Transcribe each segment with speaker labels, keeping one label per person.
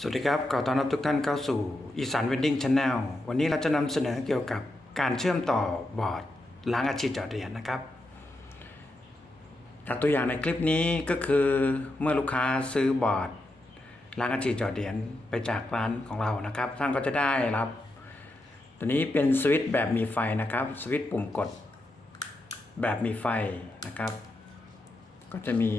Speaker 1: สวัสดีครับขอต้อนรับทุกท่านเข้าสู่อีสานเวนดิ้งช n แนลวันนี้เราจะนำเสนอเกี่ยวกับการเชื่อมต่อบอร์ดล้างอาชีพจอดเหรียญนะครับจากตัวอย่างในคลิปนี้ก็คือเมื่อลูกค้าซื้อบอร์ดล้างอาชีพจอดเหรียญไปจากร้านของเรานะครับ ท่านก็จะได้รับ ตัวนี้เป็นสวิตช์แบบมีไฟนะครับสวิตช์ปุ่มกดแบบมีไฟนะครับ ก็จะมี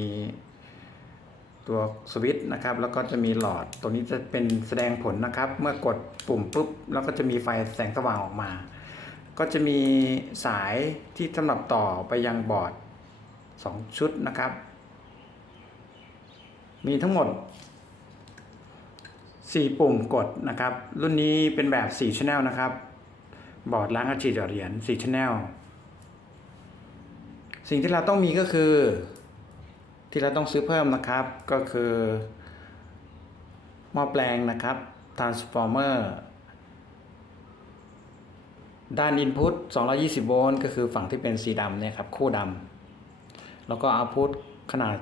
Speaker 1: ตัวสวิตช์นะครับ แล้วก็จะมีหลอดตัวนี้จะเป็นแสดงผลนะครับ เมื่อกดปุ่มปุ๊บ แล้วก็จะมีไฟแสงสว่างออกมา ก็จะมีสายที่สำหรับต่อไปยังบอร์ด 2 ชุดนะครับ มีทั้งหมด 4 ปุ่มกดนะครับ รุ่นนี้เป็นแบบ 4 Channel นะครับ บอร์ดล้างอาชีพหยอดเหรียญ 4 Channel สิ่งที่เราต้องมีก็คือ ที่เราต้องซื้อเพิ่มนะครับก็คือหม้อแปลงนะครับ transformer ด้าน input 220 โวลต์ก็คือฝั่งที่เป็นสีดำเนี่ยครับ คู่ดำแล้วก็ output ขนาด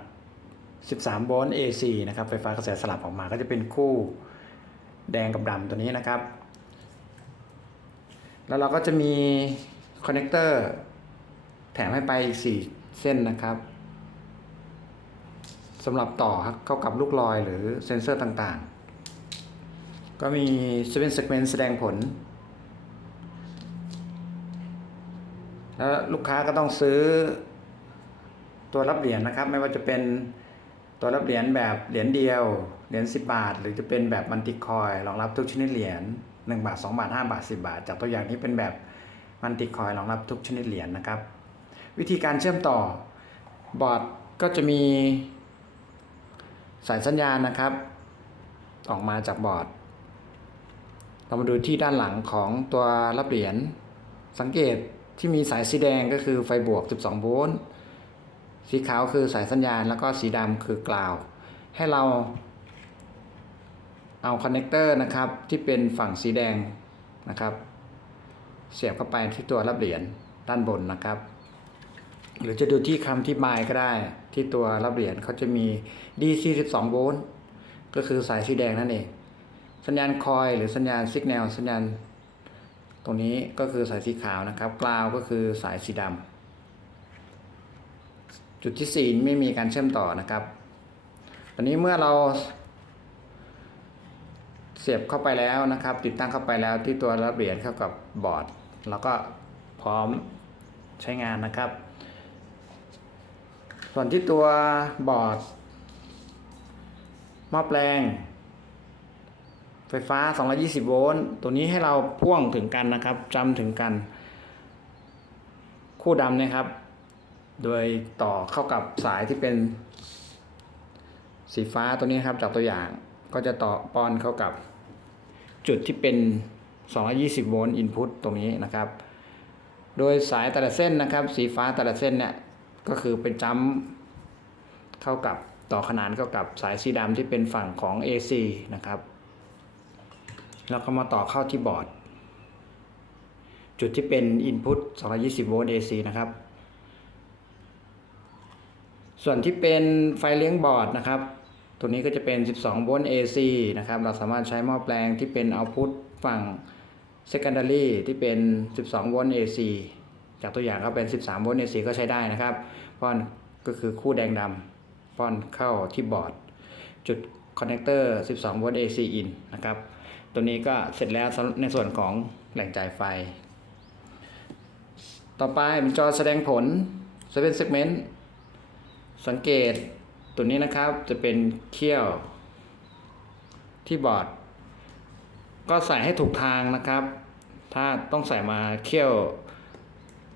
Speaker 1: 13 โวลต์ AC นะครับ ไฟฟ้ากระแสสลับออกมาก็จะเป็นคู่แดงกับดำตัวนี้นะครับ แล้วเราก็จะมีคอนเนคเตอร์แถมให้ไปอีก 4 เส้นนะครับ สำหรับต่อเข้ากับลูกลอยหรือเซ็นเซอร์ต่างๆ ก็มี7 segment แสดงผล แล้วลูกค้าก็ต้องซื้อตัวรับเหรียญนะครับ ไม่ว่าจะเป็นตัวรับเหรียญแบบเหรียญเดียว เหรียญ10 บาท หรือจะเป็นแบบมันติคอยรองรับทุกชนิดเหรียญ1บาท 2 บาท 5 บาท 10 บาท จากตัวอย่างนี้เป็นแบบมันติคอยรองรับทุกชนิดเหรียญนะครับ วิธีการเชื่อมต่อบอร์ดก็จะมี สายสัญญาณนะครับ ออกมาจากบอร์ด เรามาดูที่ด้านหลังของตัวรับเหรียญ สังเกตที่มีสายสีแดงก็คือไฟบวก 12 โวลต์ สีขาวคือสายสัญญาณ แล้วก็สีดำคือกล่าว ให้เราเอาคอนเนคเตอร์นะครับที่เป็นฝั่งสีแดงนะครับ เสียบเข้าไปที่ตัวรับเหรียญด้านบนนะครับ หรือจะดูที่คำที่บายก็ได้ ที่ตัวรับเหรียญเขาจะมี DC 12โวลต์ก็คือสายสีแดงนั่นเอง สัญญาณคอยหรือสัญญาณสัญญาณสัญญาณ ตรงนี้ก็คือสายสีขาวนะครับกลาวก็คือสายสีดำจุดที่ 4 ไม่มีการเชื่อมต่อนะครับ ตอนนี้เมื่อเรา เสียบเข้าไปแล้วนะครับ ติดตั้งเข้าไปแล้วที่ตัวรับเหรียญเข้ากับบอร์ด แล้วก็พร้อมใช้งานนะครับ ส่วนที่ตัวบอร์ดหม้อแปลง ไฟฟ้า 220 โวลต์ ตัวนี้ให้เราพ่วงถึงกันนะครับจำถึงกัน คู่ดำนะครับ โดยต่อเข้ากับสายที่เป็นสีฟ้าตัวนี้ครับจากตัวอย่างก็จะต่อปอนเข้ากับจุดที่เป็น 220 โวลต์อินพุตตรงนี้นะครับ โดยสายแต่ละเส้นนะครับ สีฟ้าแต่ละเส้นเนี่ย ก็คือเป็นจัมเข้ากับต่อขนานเข้ากับสายสีดำที่เป็นฝั่งของ AC นะครับ แล้วก็มาต่อเข้าที่บอร์ด จุดที่เป็น Input 220 โวลต์ AC นะครับ ส่วนที่เป็นไฟเลี้ยงบอร์ดนะครับ ตัวนี้ก็จะเป็น 12 โวลต์ AC นะครับ เราสามารถใช้หม้อแปลงที่เป็น Output ฝั่ง Secondary ที่เป็น 12 โวลต์ AC จากตัวอย่างก็เป็น 13 โวลต์ AC ก็ใช้ได้นะครับป้อนก็คือคู่แดงดำป้อนเข้าที่บอร์ด จุดคอนเนคเตอร์ 12 โวลต์ AC in นะครับ ตัวนี้ก็เสร็จแล้วในส่วนของแหล่งจ่ายไฟ ต่อไปเป็นจอแสดงผล7 segment สังเกตตัวนี้นะครับจะเป็นเขี้ยวที่บอร์ด ก็ใส่ให้ถูกทางนะครับ ถ้าต้องใส่มาเขี้ยว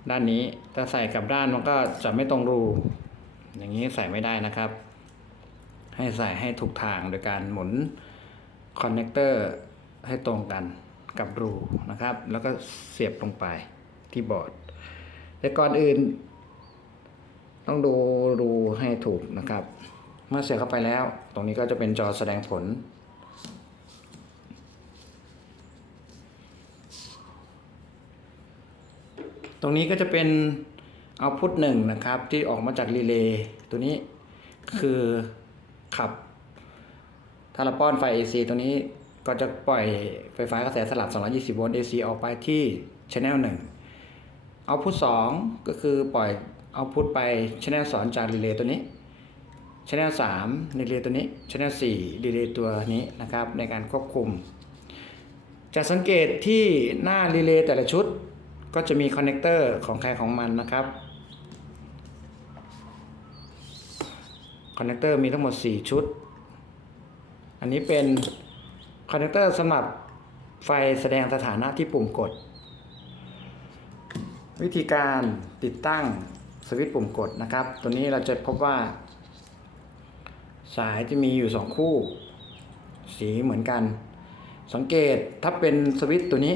Speaker 1: ด้านนี้ถ้าใส่กับด้านมันก็จะไม่ตรงรู อย่างนี้ใส่ไม่ได้นะครับ ให้ใส่ให้ถูกทางโดยการหมุนคอนเนคเตอร์ให้ตรงกันกับรูนะครับ แล้วก็เสียบลงไปที่บอร์ด แต่ก่อนอื่น ต้องดูรูให้ถูกนะครับ เมื่อเสียบเข้าไปแล้ว ตรงนี้ก็จะเป็นจอแสดงผล ตรงนี้ก็จะเป็นเอาพุทหนึ่งนะครับ ที่ออกมาจากรีเลย์ตัวนี้คือขับถ้าเราป้อนไฟ AC ตัวนี้ก็จะปล่อยไฟฟ้ากระแสสลับ 220 โวลต์ AC ออกไปที่ channel 1เอาพุท2ก็คือปล่อยเอาพุทไป channel 2 จากรีเลย์ตัวนี้ channel 3รีเลย์ตัวนี้ channel 4รีเลย์ตัวนี้นะครับในการควบคุม จะสังเกตที่หน้ารีเลย์แต่ละชุด ก็จะมีคอนเนคเตอร์ของใครของมันนะครับคอนเนคเตอร์มีทั้งหมด 4 ชุด อันนี้เป็นคอนเนคเตอร์สำหรับไฟแสดงสถานะที่ปุ่มกด วิธีการติดตั้งสวิตช์ปุ่มกดนะครับ ตัวนี้เราจะพบว่า สายจะมีอยู่ 2 คู่ สีเหมือนกัน สังเกตถ้าเป็นสวิตช์ตัวนี้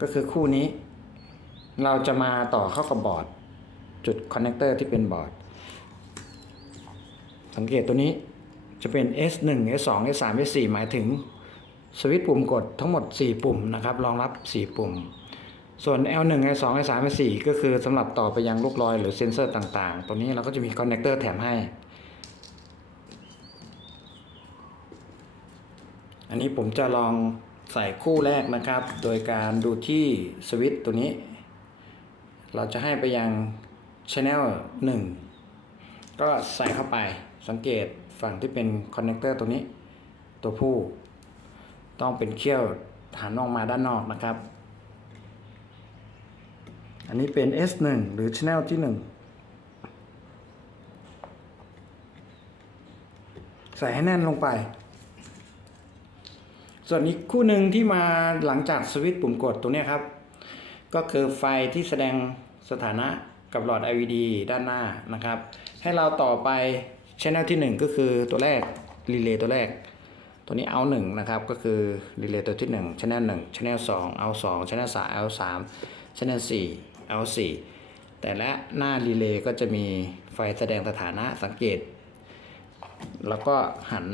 Speaker 1: ก็คือคู่นี้ เราจะมาต่อเข้ากับบอร์ด จุดคอนเนคเตอร์ที่เป็นบอร์ด สังเกตตัวนี้จะเป็น S1 S2 S3 S4 หมายถึงสวิตช์ปุ่มกดทั้งหมด 4 ปุ่มนะครับ รองรับ 4 ปุ่ม ส่วน L1 L2 L3 L4 ก็คือสำหรับต่อไปยังลูกลอยหรือเซ็นเซอร์ต่างๆ ตัวนี้เราก็จะมีคอนเนคเตอร์แถมให้ อันนี้ผมจะลอง ใส่คู่แรกนะครับ โดยการดูที่สวิตตัวนี้ เราจะให้ไปยัง Channel 1 ก็ใส่เข้าไปสังเกตฝั่งที่เป็นคอนเนคเตอร์ตัวนี้ ตัวผู้ ต้องเป็นเขี้ยวหันออกมาด้านนอกนะครับ อันนี้เป็น S1 หรือ Channel ที่ 1 ใส่ให้แน่นลงไป ส่วนอีกคู่หนึ่งที่มาหลังจากสวิตช์ปุ่มกดตรงนี้ครับ ก็คือไฟที่แสดงสถานะกับหลอด LED ด้านหน้านะครับ ให้เราต่อไปช anel ที่ 1 ก็คือตัวแรกรีเลย์ตัวแรก ตัวนี้เอา1นะครับก็คือรีเลย์ตัวที่1 channel 1 channel 2เอา2 channel 3เอา3 channel 4เอา4แต่ละหน้ารีเลย์ก็จะมีไฟแสดงสถานะสังเกต แล้วก็หัน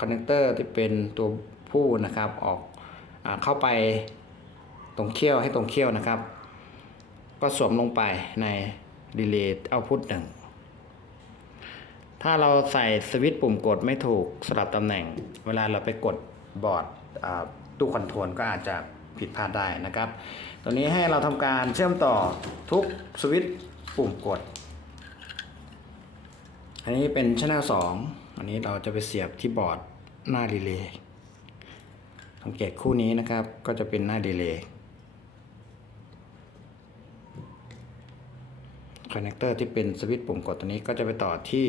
Speaker 1: คอนเนคเตอร์ที่เป็นตัว ผู้นะครับออกอเข้าไปตรงเขี้ยวให้ตรงเขี้ยวนะครับ ก็สวมลงไปในรีเลย์เอาพุทหนึ่งถ้าเราใส่สวิตช์ปุ่มกดไม่ถูกสลับตำแหน่ง เวลาเราไปกดบอร์ดตู้คอนโทรลก็อาจจะผิดพลาดได้นะครับ ตัวนี้ให้เราทำการเชื่อมต่อทุกสวิตช์ปุ่มกด อันนี้เป็นช anel 2อันนี้เราจะไปเสียบที่บอร์ดหน้ารีเลย์ สังเกตคู่นี้นะครับ ก็จะเป็นหน้าดีเลย์คอนเนคเตอร์ที่เป็นสวิตช์ปุ่มกดตัวนี้ก็จะไปต่อที่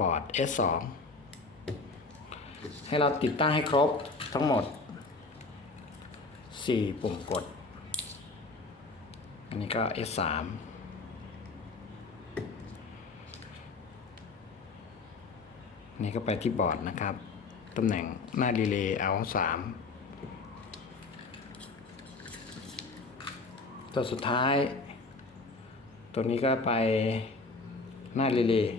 Speaker 1: บอร์ด S2 ให้เราติดตั้งให้ครบทั้งหมด 4 ปุ่มกด อันนี้ก็ S3 นี่ก็ไปที่บอร์ดนะครับ ตำแหน่งหน้ารีเลย์เอา3 ตัวสุดท้าย ตัวนี้ก็ไปหน้ารีเลย์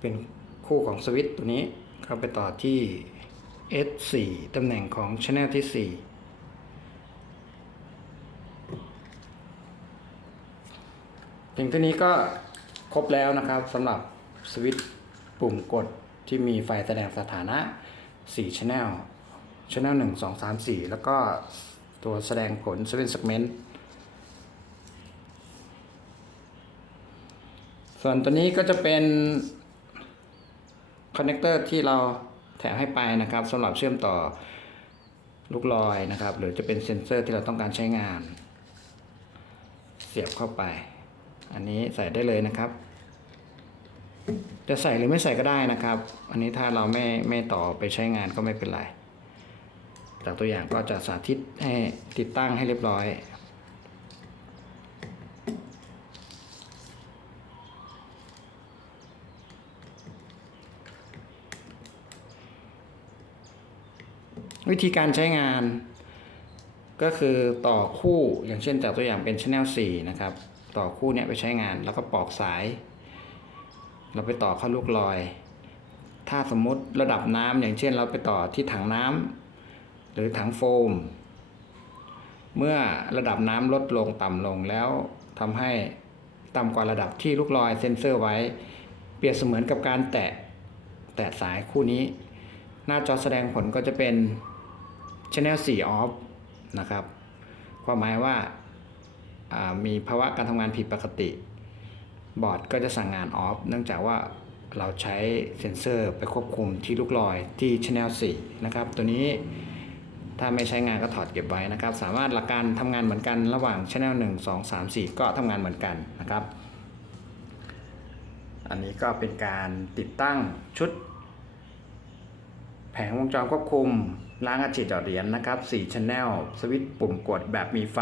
Speaker 1: เป็นคู่ของสวิตตัวนี้เข้าไปต่อที่ S4 ตำแหน่งของ Channel ที่4ถึงเท่านี้ก็ครบแล้วนะครับสำหรับสวิตช์ปุ่มกด ที่มีไฟแสดงสถานะ4 Channel Channel 1 2 3 4 แล้วก็ตัวแสดงผล 7 Segment ส่วนตัวนี้ก็จะเป็นคอนเนคเตอร์ที่เราแถมให้ไปนะครับสำหรับเชื่อมต่อลูกลอยนะครับ หรือจะเป็นเซ็นเซอร์ที่เราต้องการใช้งาน เสียบเข้าไป อันนี้ใส่ได้เลยนะครับ จะใส่หรือไม่ใส่ก็ได้นะครับ อันนี้ถ้าเราไม่ไม่ต่อไปใช้งานก็ไม่เป็นไร จากตัวอย่างก็จะสาธิตให้ติดตั้งให้เรียบร้อยวิธีการใช้งานก็คือต่อคู่อย่างเช่นจากตัวอย่างเป็น Channel 4 นะครับ ต่อคู่เนี้ยไปใช้งานแล้วก็ปอกสาย เราไปต่อเข้าลูกลอย ถ้าสมมติระดับน้ำอย่างเช่น เราไปต่อที่ถังน้ำหรือถังโฟม เมื่อระดับน้ำลดลงต่ำลงแล้วทำให้ต่ำกว่าระดับที่ลูกลอยเซ็นเซอร์ไว้ เปรียบเสมือนกับการแตะแตะสายคู่นี้ หน้าจอแสดงผลก็จะเป็น Channel 4 off นะครับ ความหมายว่าอ่ามีภาวะการทำงานผิดปกติ บอร์ดก็จะสั่งงาน off เนื่องจากว่าเราใช้เซ็นเซอร์ไปควบคุมที่ลูกลอยที่ Channel 4นะครับ ตัวนี้ถ้าไม่ใช้งานก็ถอดเก็บไว้นะครับ สามารถหลักการทำงานเหมือนกันระหว่าง Channel 1 2 3 4 ก็ทำงานเหมือนกันนะครับ อันนี้ก็เป็นการติดตั้งชุด แผงวงจรควบคุมล้างอัดฉีดหยอดเหรียญนะครับ4 Channel สวิตช์ปุ่มกดแบบมีไฟ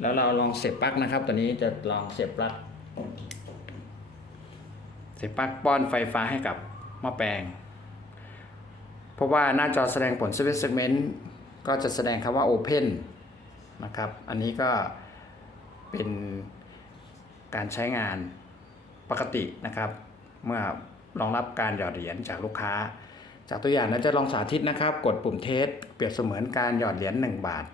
Speaker 1: แล้วเราลองเสียบปลั๊กนะครับ ตัวนี้จะลองเสียบปลั๊กเสียบปลั๊กป้อนไฟฟ้าให้กับหม้อแปลง เพราะว่าหน้าจอแสดงผล Switch Segment ก็จะแสดงคำว่า Open นะครับ อันนี้ก็เป็นการใช้งานปกตินะครับ เมื่อรองรับการหยอดเหรียญจากลูกค้า จากตัวอย่างเราจะลองสาธิตนะครับ กดปุ่มเทสเปรียบเสมือนการหยอดเหรียญ1บาท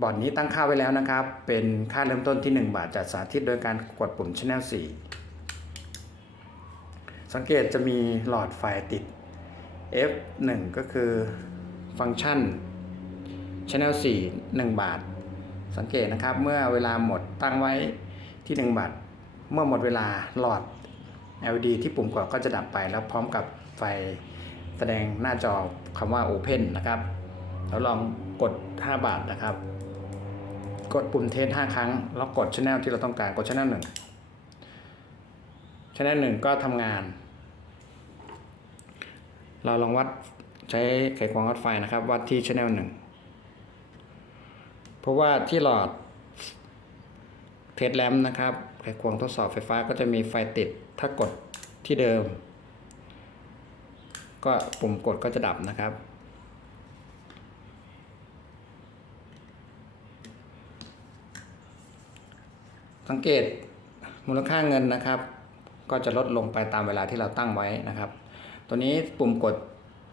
Speaker 1: บอร์ดนี้ตั้งค่าไว้แล้วนะครับ เป็นค่าเริ่มต้นที่ 1 บาทจัดสาธิตโดยการกดปุ่ม Channel 4 สังเกตจะมีหลอดไฟติด F1 ก็คือฟังก์ชัน Channel 4 1 บาท สังเกตนะครับเมื่อเวลาหมดตั้งไว้ที่ 1 บาท เมื่อหมดเวลาหลอด LED ที่ปุ่มกดก็จะดับไปแล้วพร้อมกับไฟแสดงหน้าจอคำว่า Open นะครับแล้วลอง กด 5 บาทนะครับ กดปุ่มเทส5ครั้ง แล้วกดช anel ที่เราต้องการกดช anel 1ช anel 1ก็ทำงาน เราลองวัดใช้ไขควงวัดไฟนะครับ วัดที่ช anel 1เพราะว่าที่หลอดเทสแลมนะครับไขควงทดสอบไฟฟ้าก็จะมีไฟติดถ้ากดที่เดิม ก็ปุ่มกดก็จะดับนะครับ สังเกตมูลค่าเงินนะครับ ก็จะลดลงไปตามเวลาที่เราตั้งไว้นะครับ ตัวนี้ปุ่มกด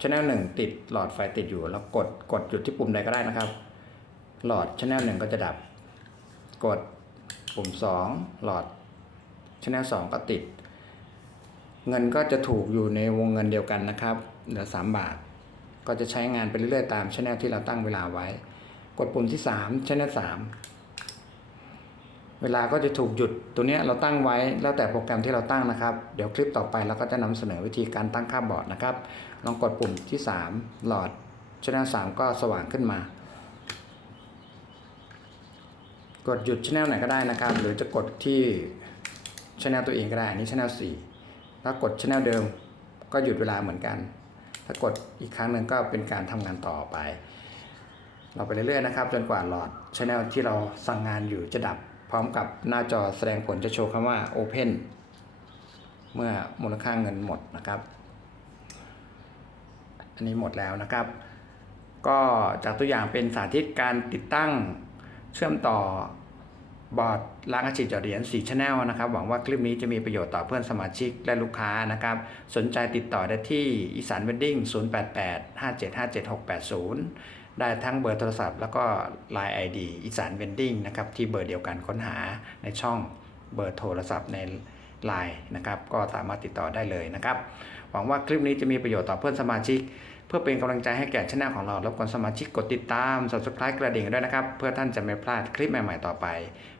Speaker 1: Channel 1ติดหลอดไฟติดอยู่ แล้วกดกดหยุดที่ปุ่มใดก็ได้นะครับ หลอด Channel 1ก็จะดับ กดปุ่ม 2 หลอด Channel 2ก็ติด เงินก็จะถูกอยู่ในวงเงินเดียวกันนะครับเหลือ 3 บาท ก็จะใช้งานไปเรื่อยๆตาม Channel ที่เราตั้งเวลาไว้ กดปุ่มที่3 Channel 3 เวลาก็จะถูกหยุดตัวนี้เราตั้งไว้แล้วแต่โปรแกรมที่เราตั้งนะครับ เดี๋ยวคลิปต่อไปเราก็จะนำเสนอวิธีการตั้งค่าบอร์ดนะครับ ลองกดปุ่มที่ 3 หลอดช่อง3ก็สว่างขึ้นมา กดหยุดช่องไหนก็ได้นะครับ หรือจะกดที่ช่องตัวเองก็ได้อันนี้ช่อง4ถ้ากดช่องเดิมก็หยุดเวลาเหมือนกัน ถ้ากดอีกครั้งหนึ่งก็เป็นการทำงานต่อไป เราไปเรื่อยๆนะครับ จนกว่าหลอดช anel ที่เราสั่งงานอยู่จะดับ พร้อมกับหน้าจอแสดงผลจะโชว์คำว่า Open เมื่อมูลค่าเงินหมดนะครับ อันนี้หมดแล้วนะครับ ก็จากตัวอย่างเป็นสาธิตการติดตั้งเชื่อมต่อ บอร์ดล้างอาชีพจอดเหรียญ4 Channel นะครับ หวังว่าคลิปนี้จะมีประโยชน์ต่อเพื่อนสมาชิกและลูกค้านะครับ สนใจติดต่อได้ที่อีสานเวดดิ้ง0885757680 ได้ทั้งเบอร์โทรศัพท์แล้วก็ Line ID อีสานเวนดิ้งนะครับที่เบอร์เดียวกันค้นหาในช่องเบอร์โทรศัพท์ใน Line นะครับก็สามารถติดต่อได้เลยนะครับ หวังว่าคลิปนี้จะมีประโยชน์ต่อเพื่อนสมาชิก เพื่อเป็นกำลังใจให้แก่ช่องของเรารบกวนสมาชิกกดติดตาม subscribe กระดิ่งด้วยนะครับ เพื่อท่านจะไม่พลาดคลิปใหม่ ๆ ต่อไป